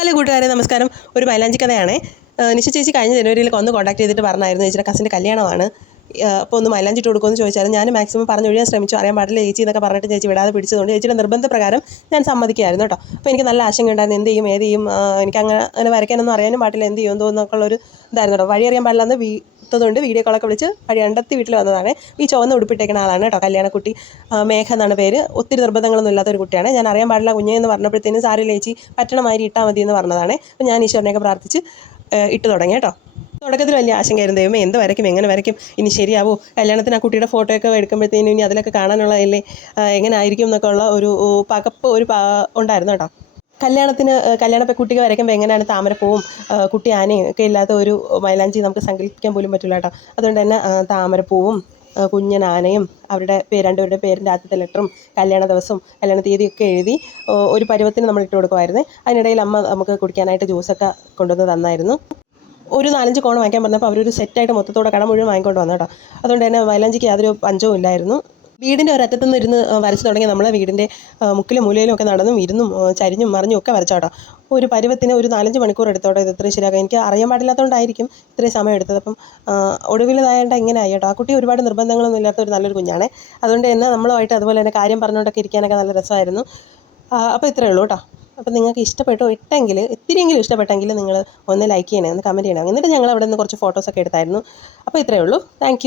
Hello കൂട്ടുകാരെ നമസ്കാരം. ഒരു മൈലാഞ്ചി കഥയാണ്. നിശ ചേച്ചി കഴിഞ്ഞ ജനുവരിയിൽ ഒന്ന് കോൺടാക്ട് ചെയ്തിട്ട് പറഞ്ഞായിരുന്നു ചേച്ചിയുടെ കസിന്റെ കല്യാണമാണ്. അപ്പോൾ ഒന്ന് മൈലാഞ്ചിട്ട് കൊടുക്കുമെന്ന് ചോദിച്ചാലും ഞാൻ മാക്സിമം പറഞ്ഞു ഒഴിയാൻ ശ്രമിച്ചു. അറിയാൻ പാടില്ല ചേച്ചി എന്നൊക്കെ പറഞ്ഞിട്ട് ചേച്ചി വിടാതെ പിടിച്ചതുകൊണ്ട് ചേച്ചിയുടെ നിർബന്ധപ്രകാരം ഞാൻ സമ്മതിക്കായിരുന്നു കേട്ടോ. അപ്പോൾ എനിക്ക് നല്ല ആശങ്ക ഉണ്ടായിരുന്നു. എന്ത് ചെയ്യും ഏത് ചെയ്യും? എനിക്ക് അങ്ങനെ അങ്ങനെ വരയ്ക്കാനൊന്നും അറിയാനും പാടില്ല. എന്ത് ചെയ്യും തോന്നുന്നൊക്കെ ഉള്ളൊരു ഇതായിരുന്നു കേട്ടോ. വഴി അറിയാൻ പാടില്ല എന്ന് വീട്ടതുകൊണ്ട് വീഡിയോ കോളൊക്കെ വിളിച്ച് വഴി വീട്ടിൽ വന്നതാണ്. ഈ ചുവന്ന ഉടുപ്പിട്ടേക്കുന്ന ആളാണ് കേട്ടോ കല്യാണക്കുട്ടി. മേഘ എന്നാണ് പേര്. ഒത്തിരി നിർബന്ധങ്ങളൊന്നും ഇല്ലാത്ത ഒരു കുട്ടിയാണ്. ഞാൻ അറിയാൻ പാടില്ല കുഞ്ഞെന്ന് പറഞ്ഞപ്പോഴത്തേനും സാരി ലേച്ചി പറ്റണ മാതിരി ഇട്ടാൽ മതി എന്ന് പറഞ്ഞതാണ്. അപ്പോൾ ഞാൻ ഈശ്വരനെയൊക്കെ പ്രാർത്ഥിച്ച് ഇട്ട് തുടങ്ങി കേട്ടോ. തുടക്കത്തിൽ വലിയ ആശങ്കയായിരുന്നു. ദൈവമേ എന്ത് വരയ്ക്കും എങ്ങനെ വരയ്ക്കും? ഇനി ശരിയാവോ? കല്യാണത്തിന് ആ കുട്ടിയുടെ ഫോട്ടോയൊക്കെ എടുക്കുമ്പോഴത്തേനും ഇനി അതിലൊക്കെ കാണാനുള്ളതല്ലേ? എങ്ങനെ ആയിരിക്കും എന്നൊക്കെ ഉള്ള ഒരു പകപ്പ് ഒരു ഉണ്ടായിരുന്നു കേട്ടോ. കല്യാണത്തിന് കല്യാണ പെൺകുട്ടിക്ക് വരയ്ക്കുമ്പോൾ എങ്ങനെയാണ് താമരപ്പൂവും കുട്ടി ആനയും ഒക്കെ ഇല്ലാത്ത ഒരു മൈലാഞ്ചി നമുക്ക് സങ്കല്പിക്കാൻ പോലും പറ്റില്ല കേട്ടോ. അതുകൊണ്ട് തന്നെ താമരപ്പൂവും കുഞ്ഞൻ ആനയും അവരുടെ പേര് രണ്ടുപേരുടെ പേരിന്റെ ആദ്യത്തെ ലെറ്ററും കല്യാണ ദിവസവും കല്യാണ തീയതിയൊക്കെ എഴുതി ഒരു പരുവത്തിന് നമ്മൾ ഇട്ട് കൊടുക്കുമായിരുന്നു. അതിനിടയിൽ അമ്മ നമുക്ക് കുടിക്കാനായിട്ട് ജ്യൂസൊക്കെ കൊണ്ടുവന്ന് തന്നായിരുന്നു. ഒരു നാലഞ്ച് കോൺ വാങ്ങിക്കാൻ പറഞ്ഞപ്പോൾ അവരൊരു സെറ്റായിട്ട് മൊത്തത്തോടെ കട മുഴുവൻ വാങ്ങിക്കൊണ്ട് വന്നു കേട്ടോ. അതുകൊണ്ട് തന്നെ മൈലാഞ്ചിക്ക് യാതൊരു പഞ്ചവും ഇല്ലായിരുന്നു. വീടിന്റെ ഒരറ്റത്തു നിന്ന് ഇരുന്ന് വരച്ചു തുടങ്ങി നമ്മളെ വീടിന്റെ മുക്കിലും മൂലയിലും ഒക്കെ നടന്നും ഇരുന്നും ചരിഞ്ഞും മറിഞ്ഞും ഒക്കെ വരച്ചോട്ടോ ഒരു പരുവത്തിന് ഒരു നാലഞ്ച് മണിക്കൂർ എടുത്തോട്ടെ ഇത് ഇത്രയും ശരിയാക്കാം എനിക്ക് അറിയാൻ പാടില്ലാത്തതുകൊണ്ടായിരിക്കും ഇത്രയും സമയം എടുത്തത്. അപ്പം ഒടുവിലതായതുകൊണ്ട് ഇങ്ങനെ എങ്ങനെ ആയി കേട്ടോ ആ കുട്ടി ഒരുപാട് നിർബന്ധങ്ങളൊന്നും ഇല്ലാത്ത ഒരു നല്ലൊരു കുഞ്ഞാണ്. അതുകൊണ്ട് തന്നെ നമ്മളുമായിട്ട് അതുപോലെ തന്നെ കാര്യം പറഞ്ഞുകൊണ്ടൊക്കെ ഇരിക്കാനൊക്കെ നല്ല രസമായിരുന്നു. അപ്പോൾ ഇത്രയേ ഉള്ളൂ കേട്ടോ അപ്പോൾ നിങ്ങൾക്ക് ഇഷ്ടപ്പെട്ടു ഇട്ടെങ്കിൽ ഇത്തിരിയെങ്കിലും ഇഷ്ടപ്പെട്ടെങ്കിൽ നിങ്ങൾ ഒന്ന് ലൈക്ക് ചെയ്യണേ ഒന്ന് കമന്റ് ചെയ്യണേ. എന്നിട്ട് ഞങ്ങൾ അവിടെ നിന്ന് കുറച്ച് ഫോട്ടോസൊക്കെ എടുത്തായിരുന്നു. അപ്പോൾ ഇത്രയേ ഉള്ളൂ. താങ്ക്